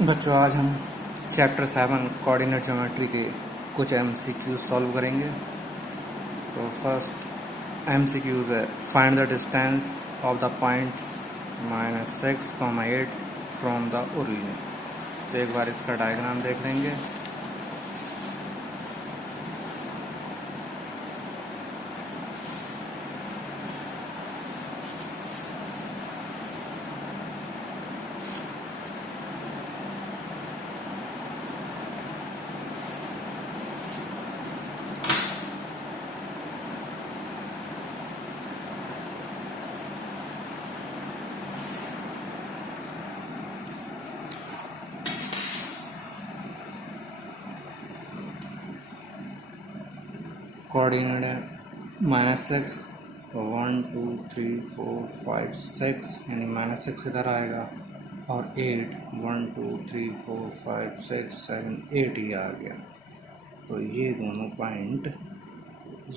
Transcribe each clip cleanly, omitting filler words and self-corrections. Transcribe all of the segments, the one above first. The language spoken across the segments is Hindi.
बच्चों, आज हम चैप्टर 7 कोऑर्डिनेट ज्योमेट्री के कुछ MCQ सॉल्व करेंगे। तो फर्स्ट MCQs है, find the distance of the points -6, 8 from the origin. तो एक बार इसका डायग्राम देख लेंगे। कोऑर्डिनेट -6, 1 2 3 4 5 6, यानी -6 इधर आएगा और 8 1 2 3 4 5 6 7 8 ही आ गया। तो ये दोनों पॉइंट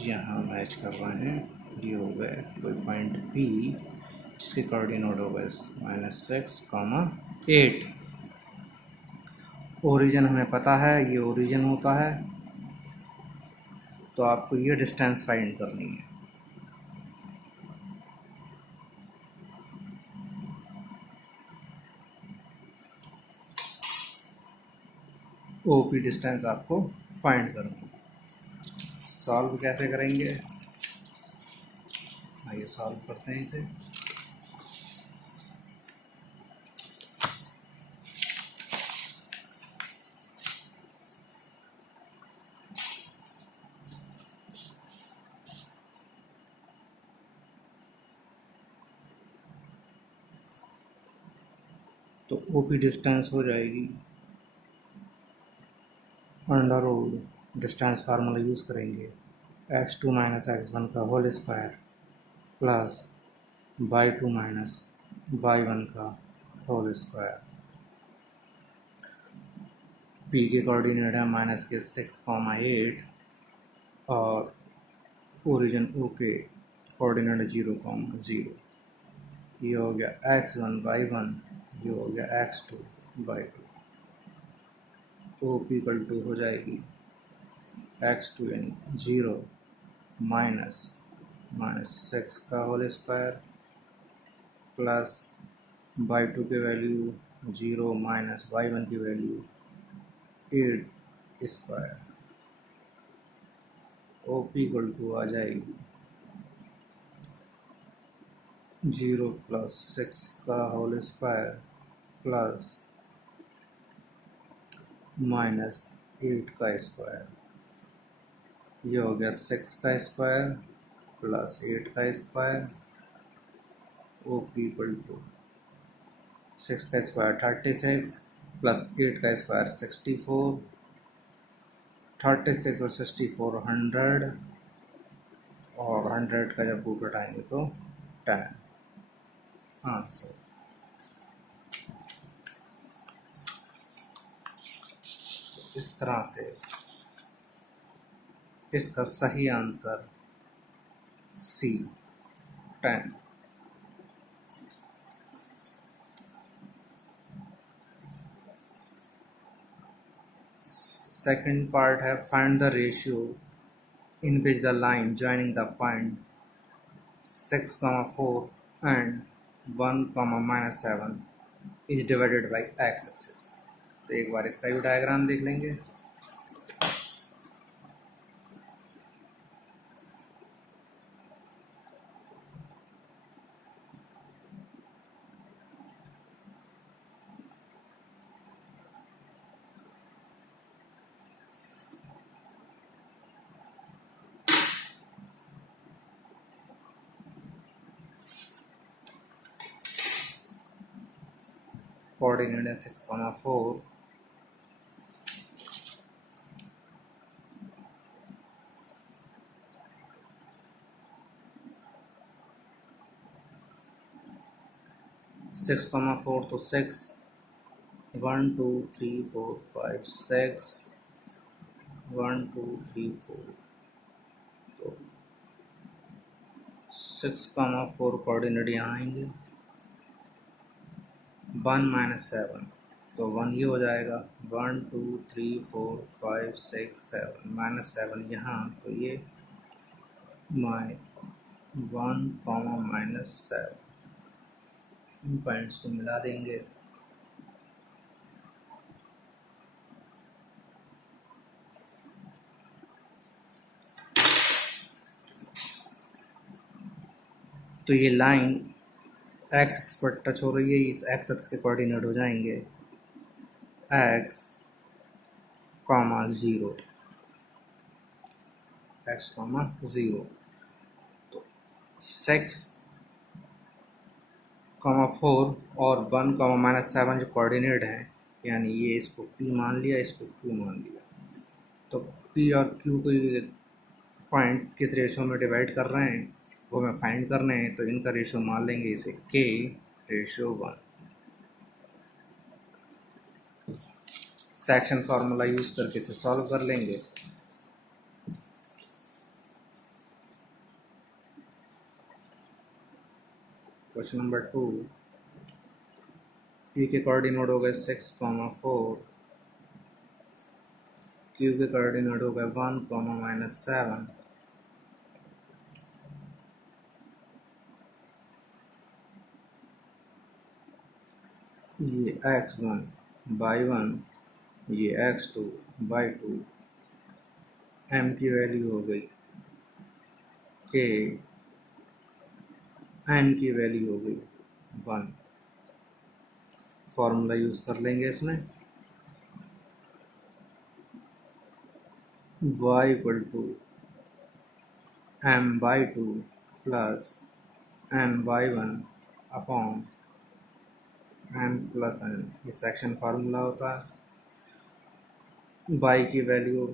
यहाँ मैच कर रहे हैं। ये हो गए कोई पॉइंट P जिसके कोऑर्डिनेट हो गए -6, 8। ओरिजिन हमें पता है, ये ओरिजिन होता है। तो आपको ये डिस्टेंस फाइंड करनी है। OP डिस्टेंस आपको फाइंड करना है। सॉल्व कैसे करेंगे, आइए सॉल्व करते हैं इसे। तो OP डिस्टेंस हो जाएगी under root distance formula use करेंगे, x2 - x1 का होल स्क्वायर प्लस y2 - y1 का होल स्क्वायर। P के कोऑर्डिनेट है -6, 8 और ओरिजिन O के कोऑर्डिनेट 0, 0। ये हो गया x1 y1, ये हो गया x2 y2। OP = हो जाएगी x2 यानी 0 -6 का होल स्क्वायर प्लस y2 की वैल्यू 0 -y1 की वैल्यू 8 स्क्वायर। OP = आ जाएगी 0 + 6 का होल स्क्वायर प्लस -8 का स्क्वायर। ये हो गया 6 का स्क्वायर प्लस 8 का स्क्वायर। OP = 6 का स्क्वायर 36 प्लस 8 का स्क्वायर 64। 36 और 64 100, और 100 का जब रूट हटाएंगे तो 10 आंसर। इस तरह से इसका सही आंसर C 10। सेकंड पार्ट है, find the ratio in which the line joining the point 6, 4 and 1, -7 is divided by x-axis। तो एक बार इसका भी डायग्राम देख लेंगे। कोऑर्डिनेट है 6, 4 6, 4 तो 6 1 2 3 4 5 6 1 2 3 4। तो 6, 4 कोऑर्डिनेट यहाँ आएंगे 1 - 7 तो 1 ये हो जाएगा, 1 2 3 4 5 6 7 -7 यहाँ, तो ये -1, -7 इन पॉइंट्स को मिला देंगे। तो ये लाइन एक्स एक्स पर टच हो रही है, इस एक्स एक्स के कोऑर्डिनेट हो जाएंगे x, 0, x, 0। तो 6, 4 और 1, -7 जो कोऑर्डिनेट हैं, यानी ये इसको p मान लिया, इसको q मान लिया। तो p और q को पॉइंट किस रेशो में डिवाइड कर रहे हैं वो हमें फाइंड करने हैं, तो इनका रेशो मान लेंगे इसे k/1। सेक्शन फार्मूला यूज करके इसे सॉल्व कर लेंगे। क्वेश्चन नंबर 2, p के कोऑर्डिनेट हो गए 6, 4, q के कोऑर्डिनेट हो गए 1, -7। ये x1 बाई 1, ये x2 बाई 2, m की वैल्यू हो गई k, n की वैल्यू हो गई 1। फॉर्मूला यूज कर लेंगे इसमें, y equal to m by 2 plus m by 1 upon m plus n, ये सेक्शन फार्मूला होता है। y की वैल्यू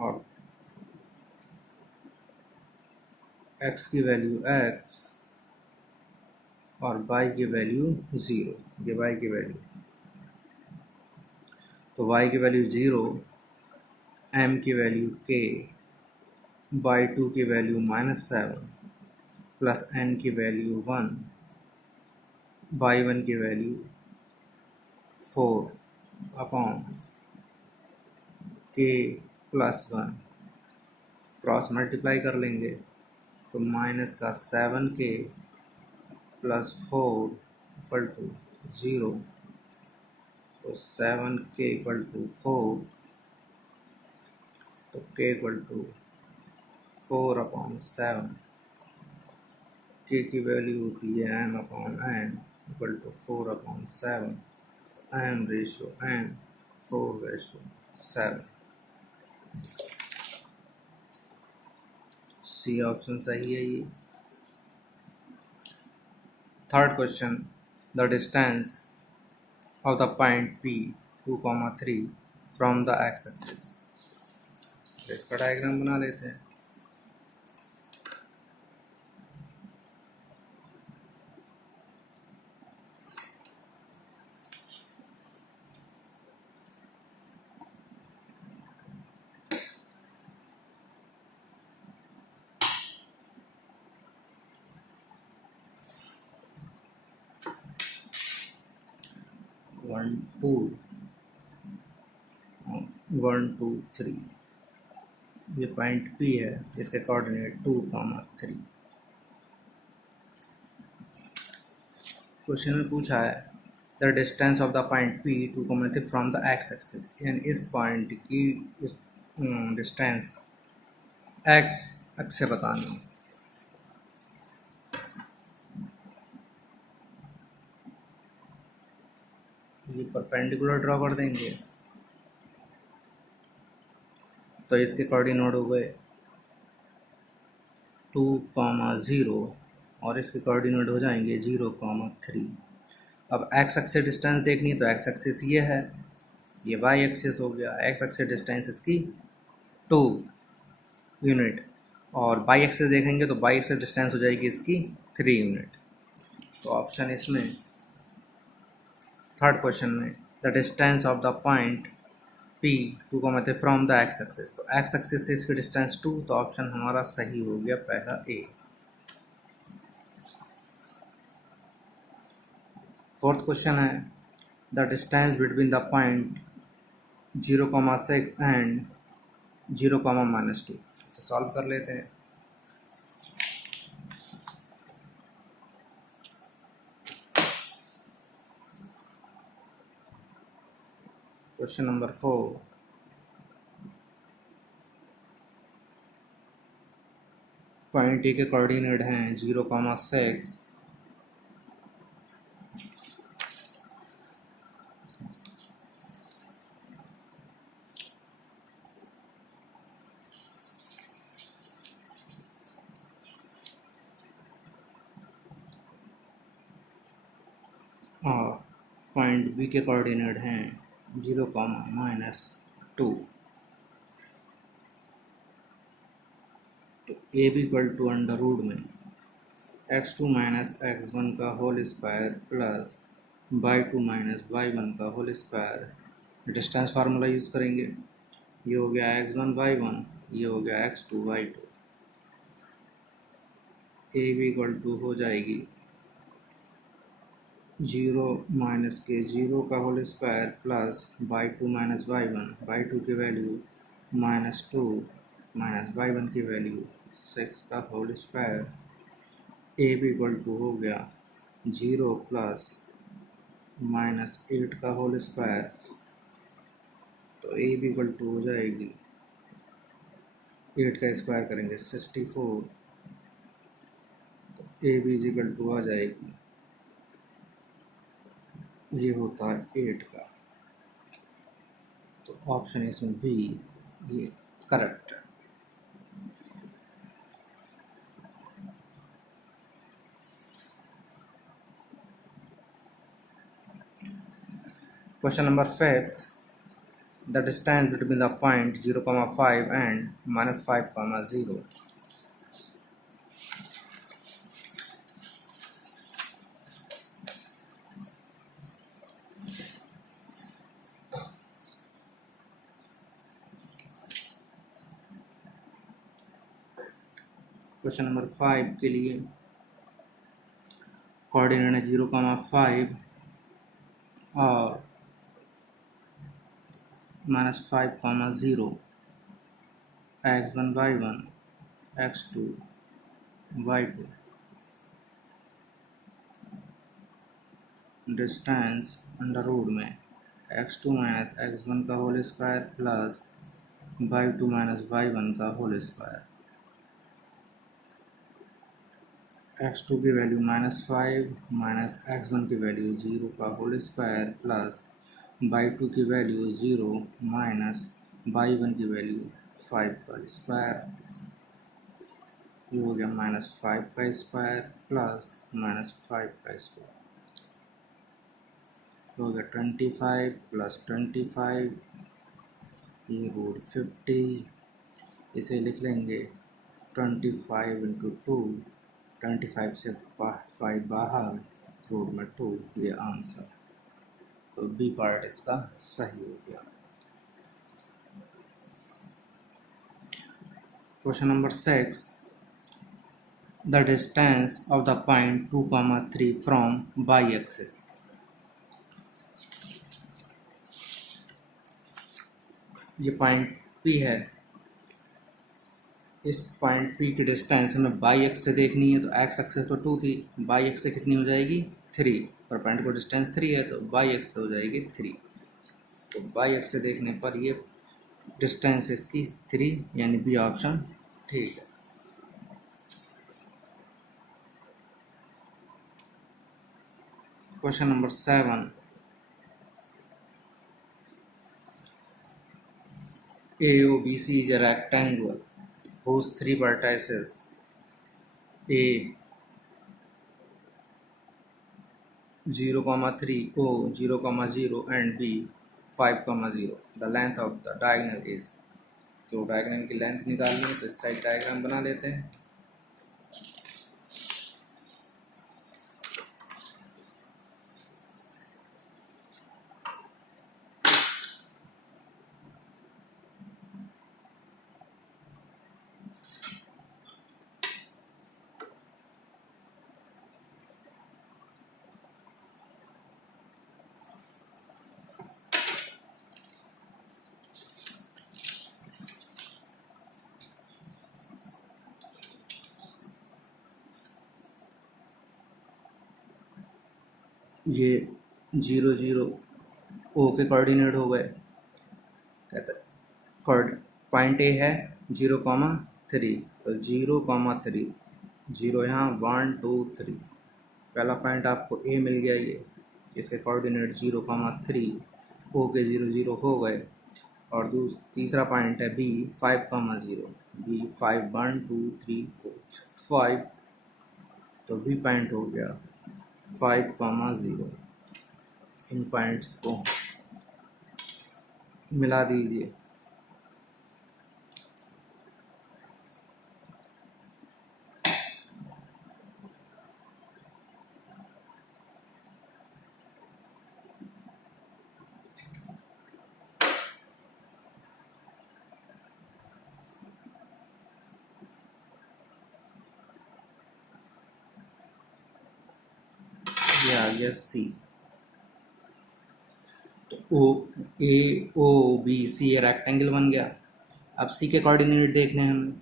और x की वैल्यू x और y की वैल्यू 0, ये y की वैल्यू। तो y की वैल्यू 0, m की वैल्यू k, बाई 2 की वैल्यू -7 प्लस n की वैल्यू 1, बाई 1 की value 4 upon k plus 1, cross multiply कर लेंगे तो माइनस का 7k प्लस 4 इक्वल टू 0। तो 7k इक्वल टू 4, तो k equal to 4 upon 7, k की वैल्यू होती है m upon n equal to 4 upon 7, m ratio n 4/7। C option सही है ये। Third question, the distance of the point P 2, 3 from the x axis। तो इसका डायग्राम बना लेते हैं। वन टू थ्री, ये पॉइंट P है, इसके कोऑर्डिनेट 2, 3। क्वेश्चन में पूछा है the distance of the point P 2, 3 from the x axis, यानी इस पॉइंट की इस डिस्टेंस एक्स एक्स से बतानी है। ये परपेंडिकुलर ड्रॉ कर देंगे, तो इसके कोऑर्डिनेट हो गए 2, 0 और इसके कोऑर्डिनेट हो जाएंगे 0, 3। अब एक्स एक्सिस डिस्टेंस देखनी है तो एक्स एक्सिस ये है, ये वाई एक्सिस हो गया। एक्स एक्सिस डिस्टेंस इसकी 2 यूनिट, और वाई एक्सिस देखेंगे तो वाई एक्सिस डिस्टेंस हो जाएगी इसकी 3 यूनिट। तो ऑप्शन इसमें थर्ड क्वेश्चन में the distance of the point P 2, 3 from the x axis, तो एक्स एक्सिस से इसकी डिस्टेंस 2, तो ऑप्शन हमारा सही हो गया पहला ए। फोर्थ क्वेश्चन है the distance between the point 0,6 and 0,-2। इसे सॉल्व कर लेते हैं। क्वेश्चन नंबर 4, पॉइंट ए के कोऑर्डिनेट हैं 0,6 और पॉइंट बी के कोऑर्डिनेट हैं 0,-2। तो ए भी इक्वल टू अंडर रूट में x2 माइनस x1 का होल स्क्वायर प्लस y2 माइनस y1 का whole square distance formula use करेंगे। ये हो गया x1 y1, ये हो गया x2 y2। ए भी इक्वल टू हो जाएगी 0 माइनस के 0 का होल स्क्वायर प्लस y2 माइनस y1, y2 की वैल्यू -2 माइनस y1 की वैल्यू 6 का होल स्क्वायर। ए भी इक्वल टू हो गया 0 प्लस -8 का होल स्क्वायर। तो ए भी इक्वल टू हो जाएगी 8 का स्क्वायर करेंगे 64। तो ए भी इक्वल टू आ जाएगी, ये होता है 8 का। तो ऑप्शन इसमें बी ये करेक्ट है। Question number 5, the distance between the point 0,5 and -5,0। Question number 5 के लिए कोऑर्डिनेट है 0,5 और -5,0, x1 y1 x2 y2। Distance under root में x2 माइनस x1 का होल स्क्वायर प्लस y2 माइनस y1 का होल स्क्वायर। x2 की वैल्यू -5 माइनस x1 की वैल्यू 0 का होल स्क्वायर प्लस y2 की वैल्यू 0 माइनस y1 की वैल्यू 5 का स्क्वायर। ये हो गया -5 का स्क्वायर प्लस -5 का स्क्वायर। हो गया 25 प्लस 25, ये रूट 50। इसे लिख लेंगे 25 इंटू 2, 25 से 5 बाहर, रूट में 2, ये आंसर। तो बी पार्ट इसका सही हो गया। Question number 6, the distance of the point 2,3 from by axis. ये पॉइंट पी है, इस पॉइंट पी की डिस्टेंस हमें बाई एक्स से देखनी है। तो एक्स एक्सिस तो 2 थी, बाई एक्स से कितनी हो जाएगी 3, पर पॉइंट को डिस्टेंस 3 है तो बाई एक्स से हो जाएगी 3। तो बाई एक्स से देखने पर ये डिस्टेंस इसकी 3, यानी बी ऑप्शन ठीक है। Question number 7, AOBC is a rectangle whose 3 vertices A 0,3, O 0,0 and B 5,0। The length of the diagonal is। तो डायग्राम की लेंथ निकालनी है तो इसका एक डायग्राम बना लेते हैं। ये 0 0 ओ के कोऑर्डिनेट हो गए। कहते पॉइंट ए है 0,3, तो 0,3, 0 यहाँ, 1 2 3, पहला पॉइंट आपको ए मिल गया। ये इसके कोऑर्डिनेट 0,3, ओ के 0 0 हो गए। और तीसरा पॉइंट है बी 5,0, बी 5 1 2 3 4 5, तो बी पॉइंट हो गया 5,0। इन पॉइंट्स को मिला दीजिए। ये आ गया सी। तो ओ बी सी ये रेक्टेंगल बन गया। अब सी के कोऑर्डिनेट देखने हैं हमें।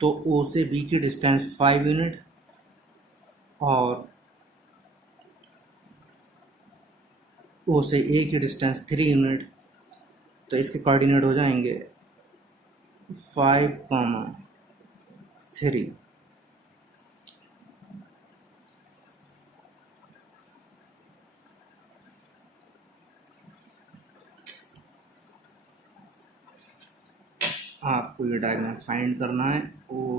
तो ओ से बी की डिस्टेंस 5 यूनिट और ओ से ए की डिस्टेंस 3 यूनिट, तो इसके कोऑर्डिनेट हो जाएंगे 5,3। आपको ये डायग्राम फाइंड करना है। ओ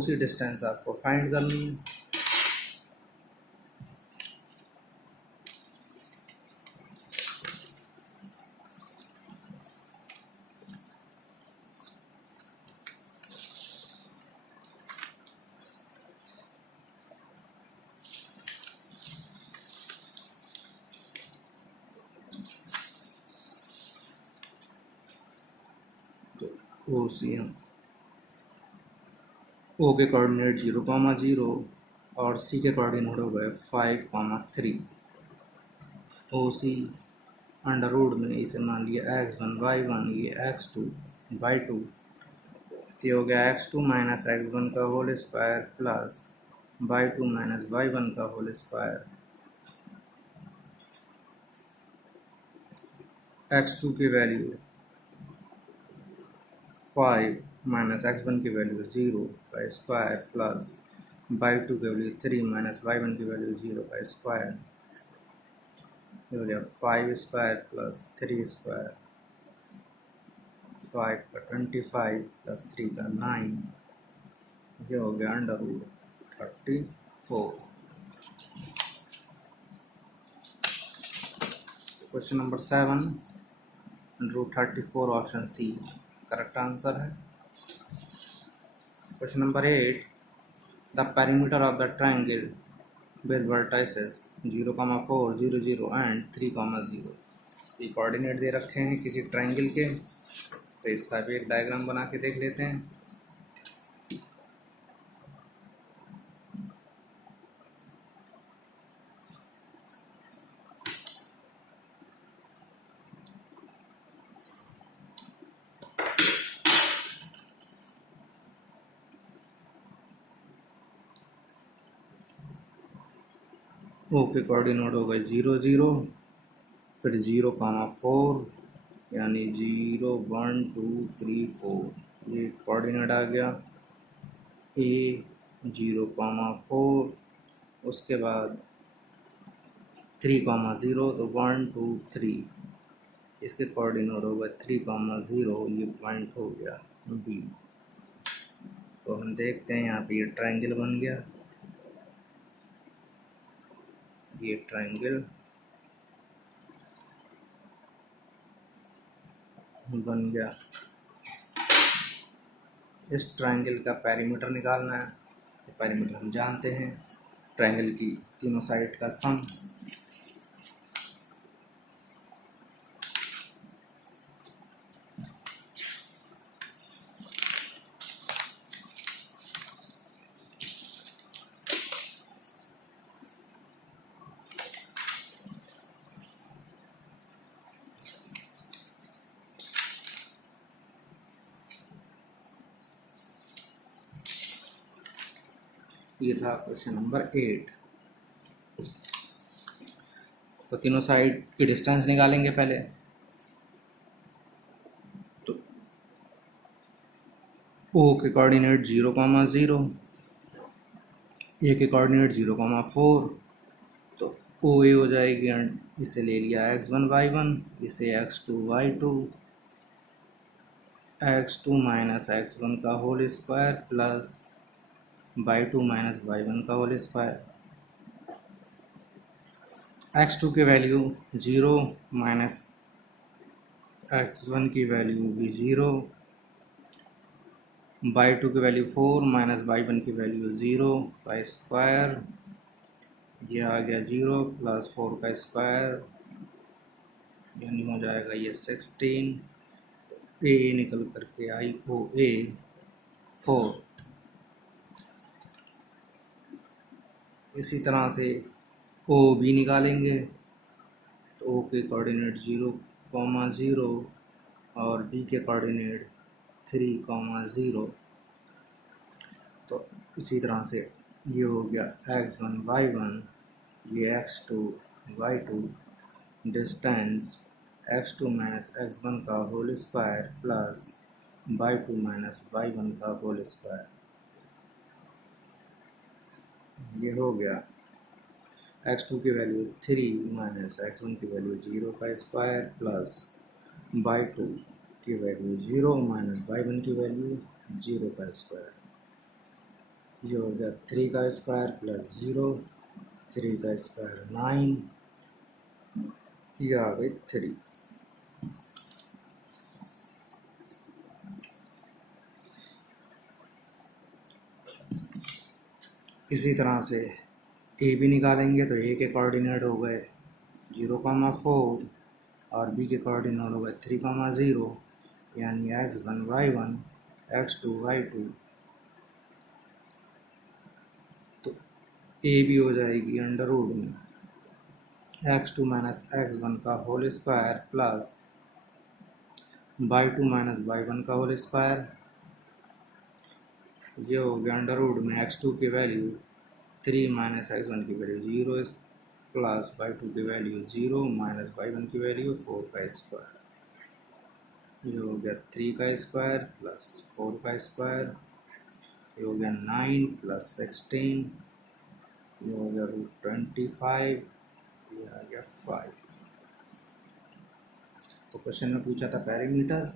सी डिस्टेंस आपको फाइंड करनी है। तो ओ सी हम ओ के कोऑर्डिनेट 0,0 और सी के कोऑर्डिनेट हो गए 5,3। ओ सी अंडर रूट में इसे मान लिया x1 y1, ये x2 y2, तो ये हो गया x2 माइनस x1 का होल स्क्वायर प्लस y2 माइनस y1 का होल स्क्वायर। x2 की वैल्यू 5 माइनस x1 की वैल्यू 0 का स्क्वायर प्लस y2 की वैल्यू 3 माइनस y1 की वैल्यू 0 का स्क्वायर। ये हो गया 5 स्क्वायर प्लस 3 स्क्वायर, 5 का 25 प्लस 3 का 9, ये हो गया under root 34। Question number 7 root 34 option C correct answer है। Question number 8 the perimeter of the triangle with vertices 0,4 0 0 and 3,0। ये कोऑर्डिनेट दे रखे हैं किसी ट्रायंगल के, तो इसका भी एक डायग्राम बना के देख लेते हैं। ओ के कोऑर्डिनेट हो गए 0 0, फिर 0,4, यानी 0 1 2 3 4, ये कोऑर्डिनेट आ गया ए 0,4, उसके बाद 3,0, तो 1 2 3, इसके कोऑर्डिनेट हो गए 3,0, ये पॉइंट हो गया बी। तो हम देखते हैं यहाँ पे ये ट्रायंगल बन गया, ये ट्रायंगल बन गया। इस ट्रायंगल का पेरीमीटर निकालना है, तो पेरीमीटर हम जानते हैं, ट्रायंगल की तीनों साइड का सम। ये था क्वेश्चन नंबर 8। तो तीनों साइड की डिस्टेंस निकालेंगे पहले। तो ओ के कोऑर्डिनेट 0,0, ए के कोऑर्डिनेट 0,4। तो ओ ए हो जाएगी, इसे ले लिया x1 y1, इसे x2 y2, x2 minus x1 का होल स्क्वायर प्लस y2 माइनस y1 का होल स्क्वायर। x2 की वैल्यू 0 माइनस x1 की वैल्यू भी 0, y2 की वैल्यू 4 माइनस y1 की वैल्यू 0 का स्क्वायर, ये आ गया 0 प्लस 4 का स्क्वायर, यानी हो जाएगा ये 16। तो ए निकल करके आई ओ ए 4। इसी तरह से ओ बी निकालेंगे। तो ओ के कोऑर्डिनेट 0,0 और बी के कोऑर्डिनेट 3,0। तो इसी तरह से ये हो गया x1 y1, ये x2 y2, distance x2 minus x1 का होल स्क्वायर प्लस y2 माइनस y1 का होल स्क्वायर। ये हो गया x2 की वैल्यू 3 माइनस x1 की वैल्यू 0 का स्क्वायर प्लस y2 की वैल्यू 0 माइनस y1 की वैल्यू 0 का स्क्वायर। ये हो गया 3 का स्क्वायर प्लस 0, 3 का स्क्वायर 9, ये आ गई 3। इसी तरह से ए भी निकालेंगे। तो ए के कोऑर्डिनेट हो गए 0,4 और बी के कोऑर्डिनेट हो गए 3,0, यानी x1 y1, x2 y2। तो ए भी हो जाएगी अंडर रूट में x2 माइनस x1 का होल स्क्वायर प्लस y2 माइनस y1 का होल स्क्वायर। ये हो गया अंडर रूट में x2 की वैल्यू 3 माइनस x1 की वैल्यू 0 प्लस y2 की वैल्यू 0 माइनस y1 की वैल्यू 4 का स्क्वायर। ये हो गया 3 का स्क्वायर प्लस 4 का स्क्वायर। ये हो गया 9 प्लस 16, ये हो गया √25, ये आ गया 5। तो क्वेश्चन में पूछा था perimeter.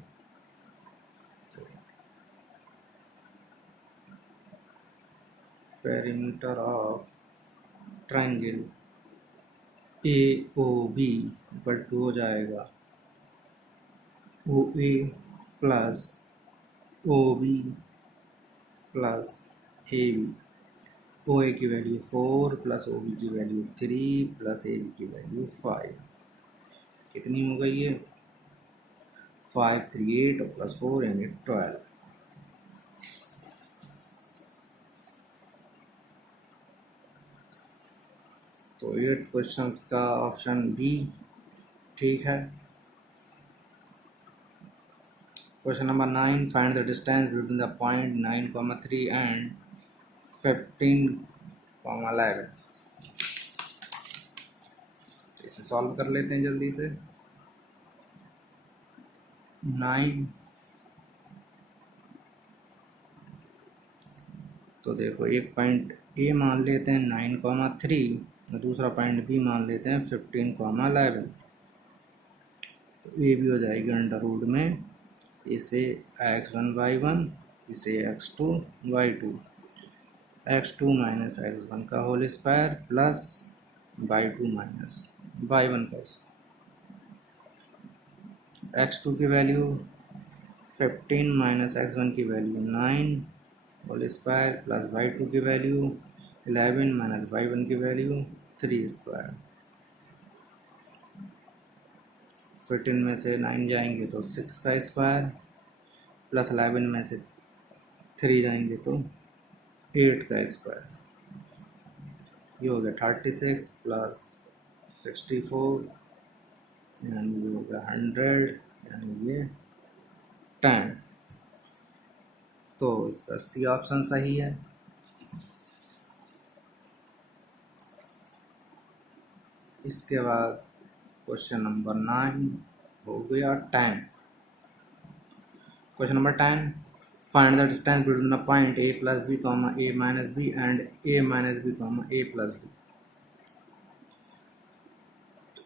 Perimeter of triangle A O B equal to हो जाएगा O A plus O B plus A B. O A की वैल्यू 4 प्लस ओ बी की वैल्यू 3 प्लस ए बी की वैल्यू 5। कितनी हो गई है? 5 3 8 और प्लस 4 यानी 12। तो 8 क्वेश्चन का ऑप्शन बी ठीक है। Question number 9, find the distance between the point 9,3 and 15,11। इसे सॉल्व कर लेते हैं जल्दी से। 9, तो देखो एक पॉइंट ए मान लेते हैं 9,3 और दूसरा पॉइंट बी मान लेते हैं 15,11। तो ए भी हो जाएगी अंडर रूट में, इसे x1 y1, इसे x2 y2, x2 minus x1 का होल स्क्वायर प्लस y2 माइनस y1 का स्क्वायर। x2 की वैल्यू 15 माइनस x1 की वैल्यू 9 होल स्क्वायर प्लस y2 की वैल्यू 11 माइनस y1 की वैल्यू 3 स्क्वायर। 15 में से 9 जाएंगे तो 6 का स्क्वायर प्लस 11 में से 3 जाएंगे तो 8 का स्क्वायर। ये हो गया 36 प्लस 64, यानी ये हो गया 100, यानी ये 10। तो इसका सी ऑप्शन सही है। इसके बाद क्वेश्चन नंबर 9 हो गया 10। Question number 10, find the distance between the point a plus b comma a minus b and a minus b comma a plus b.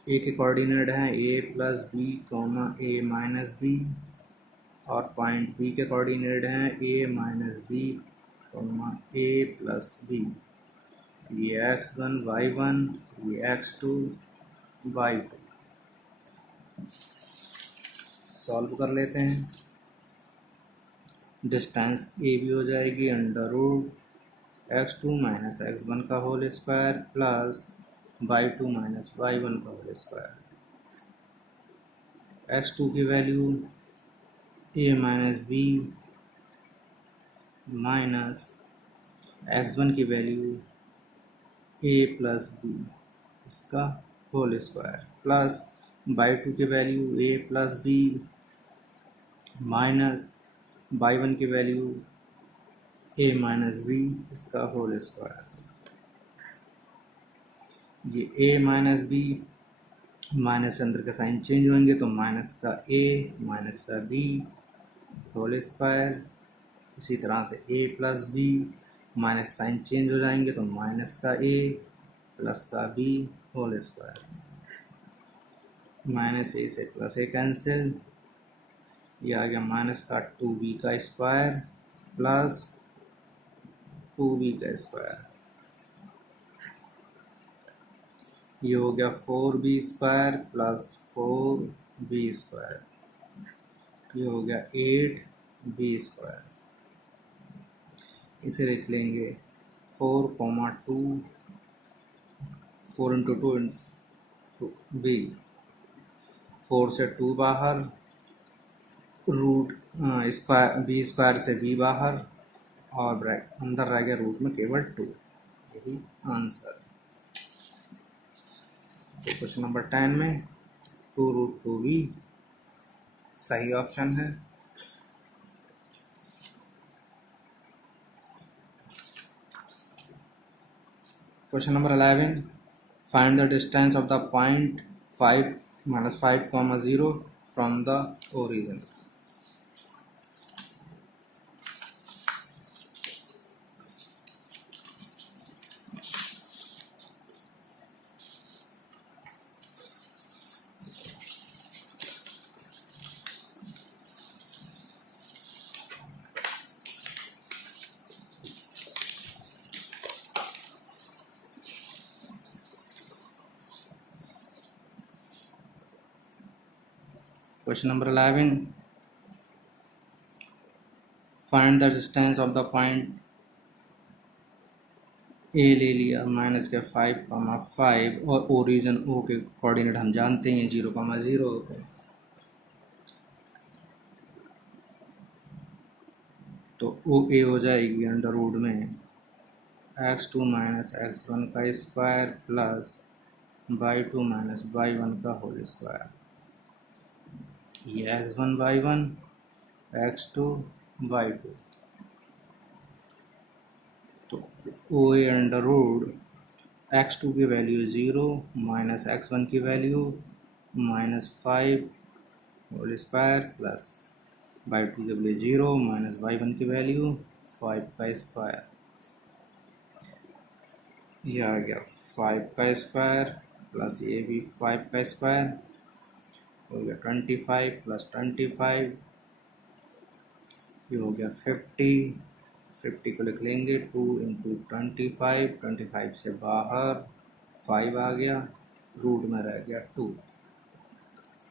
A के कोऑर्डिनेट हैं a plus b comma a minus b और पॉइंट बी के कोऑर्डिनेट हैं a minus b comma a plus b. ये x1 y1, ये x2 y2। सॉल्व कर लेते हैं। डिस्टेंस ए भी हो जाएगी under root x2 minus x1 का होल स्क्वायर प्लस y2 माइनस y1 का होल स्क्वायर। x2 की value a minus B minus x1 की वैल्यू a प्लस बी इसका होल स्क्वायर प्लस y2 की value a plus B minus y1 की वैल्यू a माइनस बी इसका होल स्क्वायर। ये a माइनस बी माइनस अंदर का साइन चेंज होंगे तो माइनस का a माइनस का b होल स्क्वायर। इसी तरह से a plus B minus sign change हो जाएंगे तो माइनस का a प्लस का b whole square. Minus a से प्लस a कैंसिल, ये आ गया माइनस का 2b का स्क्वायर प्लस 2b का स्क्वायर। ये हो गया 4b square plus 4b square. ये हो गया 8b स्क्वायर। इसे लिख लेंगे 4,2 4 इंटू 2 इंटू b। 4 से 2 बाहर, रूट स्क्वायर बी स्क्वायर से b बाहर और अंदर रह गया रूट में केवल 2। यही आंसर। तो क्वेश्चन नंबर 10 में 2√2b सही ऑप्शन है। Question number 11, find the distance of the point 5 minus 5,0 from the origin. Question number 11, find the distance of the point A ले लिया माइनस के 5,5 और ओरिजिन ओ के कोऑर्डिनेट हम जानते हैं 0,0 होते हैं। तो ओ ए हो जाएगी अंडर रूट में x2 माइनस x1 का स्क्वायर प्लस y2 माइनस y1 का होल स्क्वायर। ये x1 y1 x2 y2। तो ओ ए अंडर रूट x2 की वैल्यू 0 माइनस x1 की वैल्यू -5 होल स्क्वायर प्लस y2 की वैल्यू 0 माइनस y1 की वैल्यू 5 का स्क्वायर। ये आ गया 5 का स्क्वायर प्लस ये भी 5 का स्क्वायर हो गया 25 प्लस 25। ये हो गया 50। 50 को लिख लेंगे 2 इंटू 25। 25 से बाहर 5 आ गया, रूट में रह गया 2।